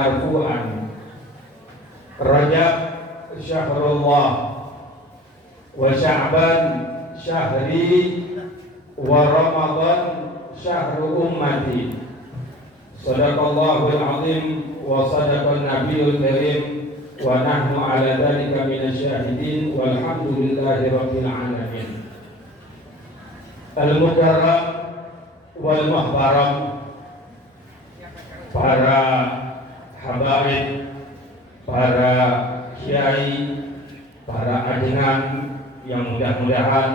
marfu'an, Rajab syahrullah wa Sya'ban syahri wa Ramadan syahru ummati. Sadaqallahul azim wa sadaqan nabiyul karim wa nahnu ala dzalika minasyahidin walhamdulillahi rabbil alamin. Al-mukarram wal muhtaram, para habaib, para kiai, para ajengan yang mudah-mudahan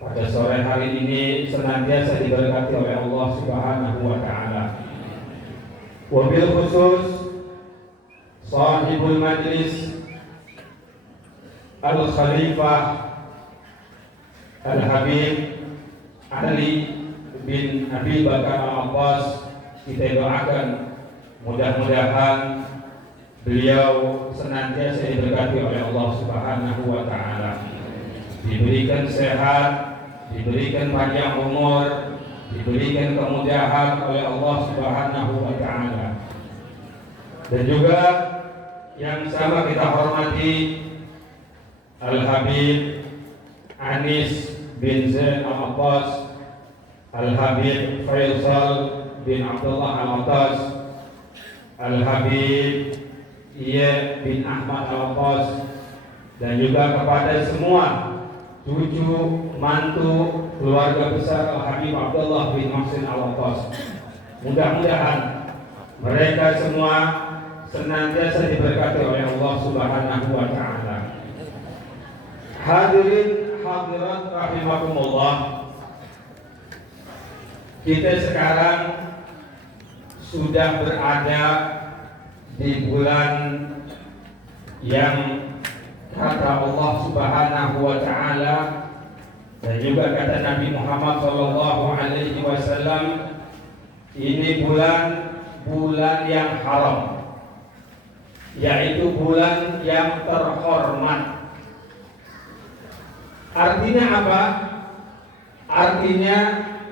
pada sore hari ini senantiasa diberkati oleh Allah Subhanahu wa taala. Wabil khusus sahibul majlis Al-Khalifah Al-Habib Ali bin Abi Bakar Al-Abbas, kita doakan mudah-mudahan beliau senantiasa diberkati oleh Allah Subhanahu wa taala, diberikan sehat, diberikan panjang umur, diberikan kemudahan oleh Allah Subhanahu wa taala. Dan juga yang sama kita hormati Al-Habib Anis bin Zain Al-Abbas, Al-Habib Faisal bin Abdullah Al-Abbas, Al-Habib Iya bin Ahmad Al-Abbas, dan juga kepada semua cucu, mantu, keluarga besar Al-Habib Abdullah bin Muhsin Al-Abbas. Mudah-mudahan mereka semua senantiasa diberkati oleh Allah Subhanahu wa taala. Hadirin hadirat rahimakumullah, kita sekarang sudah berada di bulan yang kata Allah Subhanahu wa taala dan juga kata Nabi Muhammad sallallahu alaihi wasallam, ini bulan yang haram, yaitu bulan yang terhormat. Artinya apa? Artinya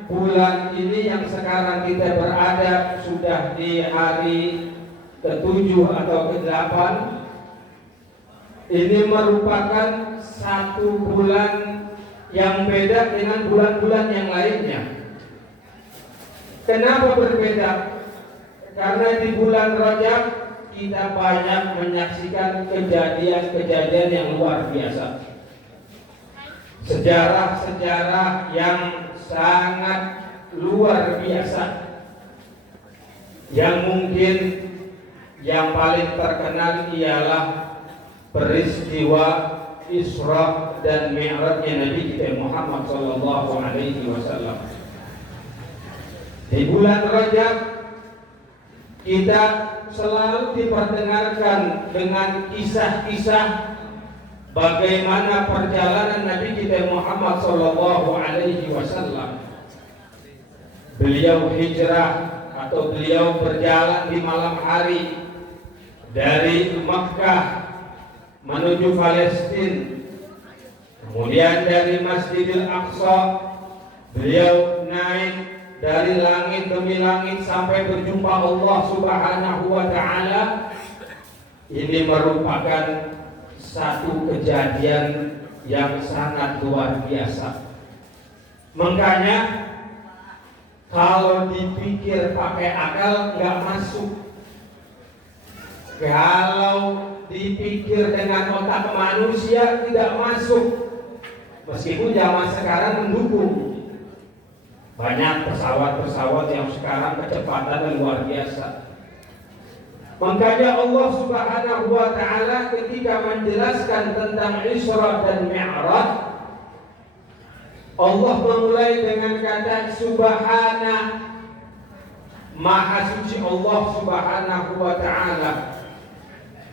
bulan ini yang sekarang kita berada sudah di hari ke-7 atau ke-8, ini merupakan satu bulan yang beda dengan bulan-bulan yang lainnya. Kenapa berbeda? Karena di bulan Rajab kita banyak menyaksikan kejadian-kejadian yang luar biasa, sejarah-sejarah yang sangat luar biasa, yang mungkin yang paling terkenal ialah peristiwa Isra dan Mi'rajnya Nabi kita Muhammad sallallahu alaihi wasallam. Di bulan Rajab kita selalu diperdengarkan dengan kisah-kisah bagaimana perjalanan Nabi kita Muhammad sallallahu alaihi wasallam. Beliau hijrah atau beliau berjalan di malam hari dari Makkah menuju Palestina. Kemudian dari Masjidil Aqsa beliau naik dari langit demi langit sampai berjumpa Allah Subhanahu wa taala. Ini merupakan satu kejadian yang sangat luar biasa. Makanya kalau dipikir pakai akal nggak masuk. Kalau dipikir dengan otak manusia tidak masuk. Meskipun zaman sekarang mendukung. Banyak pesawat-pesawat yang sekarang kecepatan luar biasa. Makanya Allah Subhanahu wa taala ketika menjelaskan tentang Isra dan Mi'raj, Allah memulai dengan kata Subhana, Maha suci Allah Subhanahu wa taala.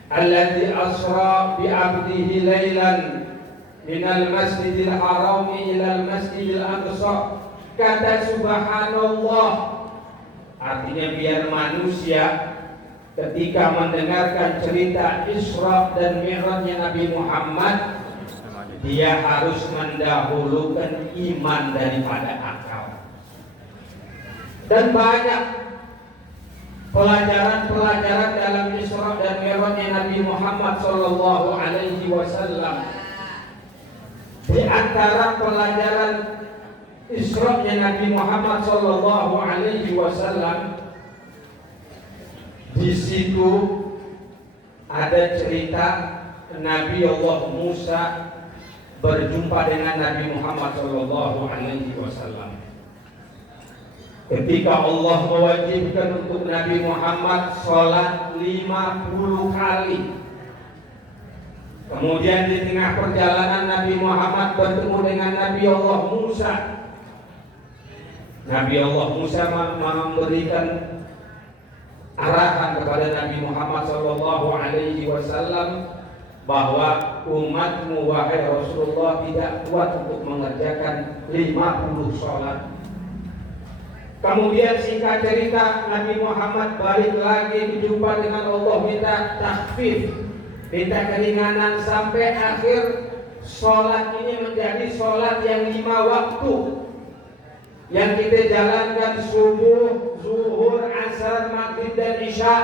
Alladzi asra bi 'abdihi lailan minal masjidil haram ila al masjidil aqsa. Kata subhanallah artinya biar manusia ketika mendengarkan cerita Isra dan Mi'rajnya Nabi Muhammad, dia harus mendahulukan iman daripada akal. Dan banyak pelajaran-pelajaran dalam Isra dan Mi'rajnya Nabi Muhammad sallallahu alaihi wasallam. Di antara pelajaran Isra-nya Nabi Muhammad sallallahu alaihi wasallam, di situ ada cerita Nabi Allah Musa berjumpa dengan Nabi Muhammad sallallahu alaihi wasallam. Ketika Allah mewajibkan untuk Nabi Muhammad sholat 50 kali. Kemudian di tengah perjalanan Nabi Muhammad bertemu dengan Nabi Allah Musa. Nabi Allah Musa memberikan arahan kepada Nabi Muhammad sallallahu alaihi wasallam bahwa umatmu wahai Rasulullah tidak kuat untuk mengerjakan 50 sholat. Kemudian singkat cerita Nabi Muhammad balik lagi berjumpa dengan Allah, minta takhfif, minta keringanan sampai akhir sholat ini menjadi sholat yang 5 waktu yang kita jalankan: subuh, zuhur, asar, maghrib dan isya.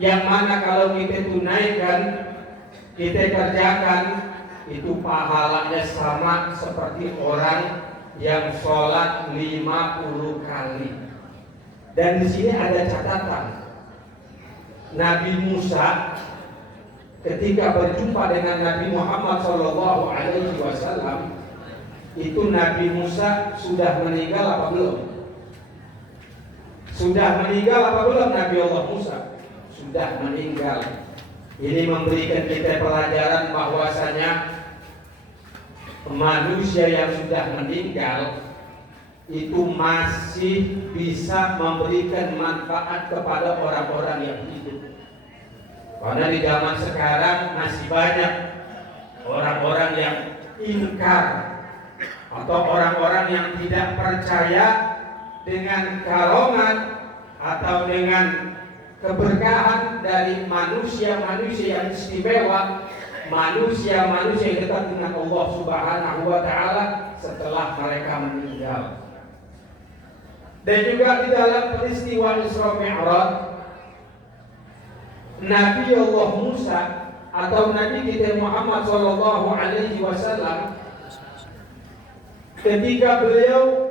Yang mana kalau kita tunaikan, kita kerjakan, itu pahalanya sama seperti orang yang sholat 50 kali. Dan di sini ada catatan. Nabi Musa ketika berjumpa dengan Nabi Muhammad SAW, itu Nabi Musa sudah meninggal apa belum? Sudah meninggal apa belum Nabi Allah Musa? Sudah meninggal. Ini memberikan kita pelajaran bahwasanya manusia yang sudah meninggal itu masih bisa memberikan manfaat kepada orang-orang yang hidup. Karena di zaman sekarang masih banyak orang-orang yang ingkar atau orang-orang yang tidak percaya dengan karomat atau dengan keberkahan dari manusia-manusia yang istimewa, manusia-manusia yang dekat dengan Allah Subhanahu wa taala setelah mereka meninggal. Dan juga di dalam peristiwa Isra Mi'raj, Nabi Allah Musa atau Nabi kita Muhammad sallallahu alaihi wasallam, ketika beliau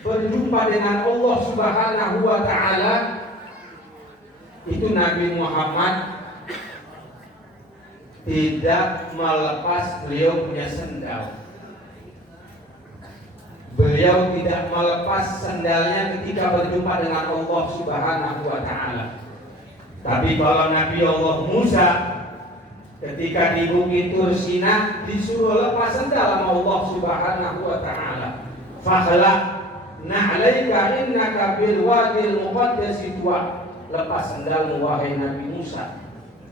berjumpa dengan Allah Subhanahu wa taala, itu Nabi Muhammad tidak melepas beliau punya sendal. Beliau tidak melepas sendalnya ketika berjumpa dengan Allah Subhanahu wa taala. Tapi kalau Nabi Allah Musa ketika di Bukit Tur Sina disuruh lepas sendal sama Allah Subhanahu wa taala. Fakhla na'alaika innaka bil wadil muqaddas tuwa. Lepas sendalmu wahai Nabi Musa,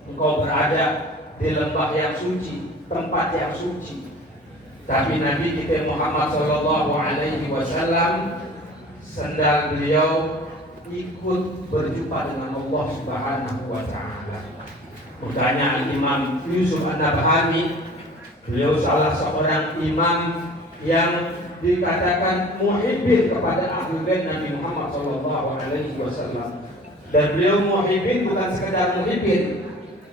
engkau berada di lembah yang suci, tempat yang suci. Tapi Nabi kita Muhammad sallallahu alaihi wasallam, sendal beliau ikut berjumpa dengan Allah Subhanahu wa taala. Makanya Imam Yusuf An-Nabhani, beliau salah seorang imam yang dikatakan muhibbin kepada Ahlul Bait Nabi Muhammad sallallahu alaihi wasallam. Dan beliau muhibbin bukan sekedar muhibbin,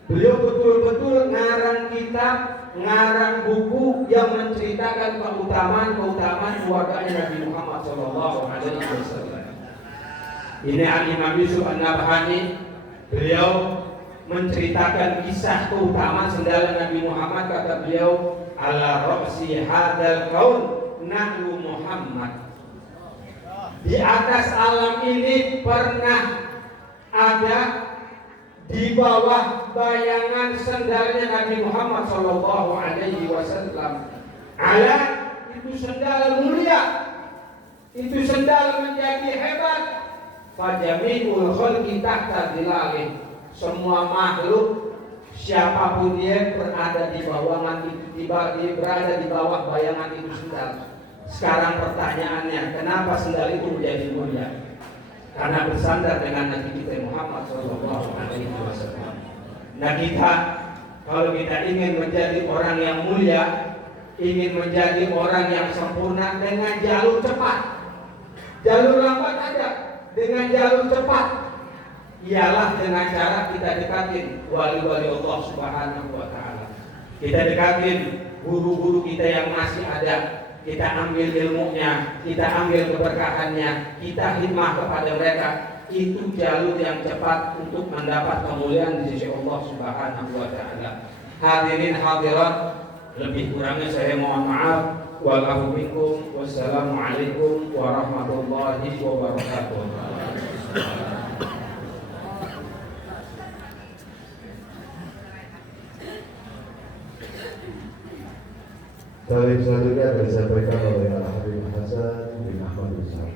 beliau betul-betul ngarang kitab, ngarang buku yang menceritakan keutamaan keluarganya Nabi Muhammad SAW. Ini Al-Imam Yusuf An-Nabhani, beliau menceritakan kisah keutamaan sendal Nabi Muhammad. Kata beliau, ala ra'si hadal qaul nahlu Muhammad. Di atas alam ini pernah ada di bawah bayangan sendalnya Nabi Muhammad sallallahu alaihi wasallam. Ala, itu sendal mulia, itu sendal menjadi hebat. Fajami'ul khalqi tahta dhilalih. Semua makhluk siapapun dia berada di berada di bawah bayangan itu sendal. Sekarang pertanyaannya, kenapa sendal itu menjadi mulia? Karena bersandar dengan Nabi kita Muhammad SAW. Nah kita, kalau kita ingin menjadi orang yang mulia, ingin menjadi orang yang sempurna dengan jalur cepat. Jalur lambat ada, dengan jalur cepat. ialah dengan cara kita dekatin wali-wali Allah Subhanahu wa taala. Kita dekatin guru-guru kita yang masih ada, kita ambil ilmunya, kita ambil keberkahannya, kita hikmah kepada mereka. Itu jalur yang cepat untuk mendapat kemuliaan di sisi Allah Subhanahu wa taala. Hadirin hadirat, lebih kurangnya saya mohon maaf. Wal-afu minkum. Wassalamualaikum warahmatullahi wabarakatuh. Selanjutnya akan disampaikan oleh Al-Habib Hasan bin Ahmad Musa.